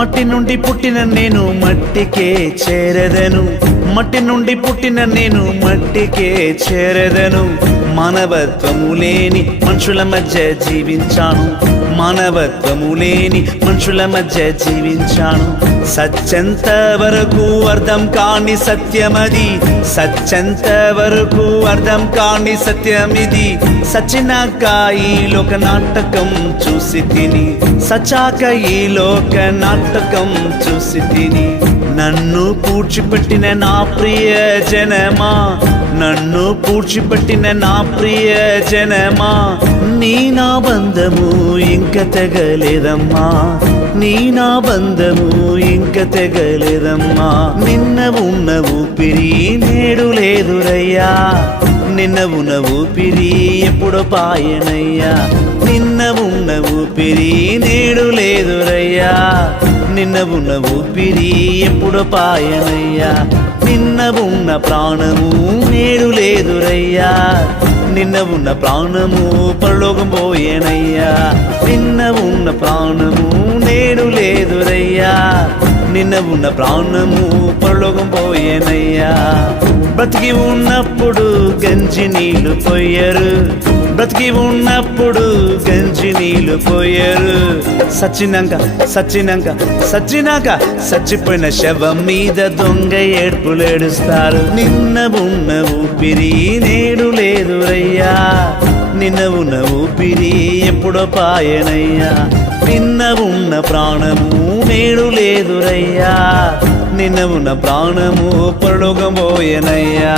మట్టి నుండి పుట్టిన నేను మట్టికే చేరదను, మట్టి నుండి పుట్టిన నేను మట్టికే చేరదను. మానవత్వము లేని మనుషుల మధ్య జీవించాను, మానవత్వము లేని మనుషుల మధ్య జీవించాను. సత్యంత వరకు అర్థం కాని సత్యమది, సత్యంత వరకు అర్థం కాని సత్యమిది. సచ్చినాక ఈ లోక నాటకం చూసి తిని, సచాక ఈ లోక నాటకం చూసి తిని. నన్ను పూడ్చిపెట్టిన నా ప్రియ జనమా, నన్ను పూడ్చిపెట్టిన నా ప్రియ జనమా, నీ నా బంధము ఇంక తెగలేదమ్మా, నీ నా బంధము ఇంక తెగలేదమ్మా. నిన్న ఉన్న ఊపిరి నేడు లేదురయ్యా, నిన్న ఉన్న ఊపిరి ఎప్పుడో పాయనయ్యా. నిన్న ఉన్న ఊపిరి నేడు లేదురయ్యా, నిన్న ఉన్న ఊపిరి ఎప్పుడో పాయనయ్యా. నిన్న ఉన్న ప్రాణము నేడు లేదురయ్యా, నిన్న ఉన్న ప్రాణము పరలోకం పోయేనయ్యా. నిన్న ఉన్న ప్రాణము నేడు లేదురయ్యా, నిన్న ఉన్న ప్రాణము పరలోకం పోయేనయ్యా. బ్రతికి ఉన్నప్పుడు గంజి నీళ్లు పోయరు, బ్రతికి ఉన్నప్పుడు గంజి నీళ్లు పోయరు. సచ్చినాక సచ్చినాక సచ్చినాక చచ్చిపోయిన శవం మీద దొంగ ఏడ్పులు ఏడుస్తారు. నిన్న ఉన్న ఊపిరి నేడు లేదురయ్యా, నిన్న ఉన్న ఊపిరి ఎప్పుడో పాయనయ్యా. నిన్న ఉన్న ప్రాణము నేడు లేదురయ్యా, నిన్న ఉన్న ప్రాణము పరలోకం పోయెనయ్యా.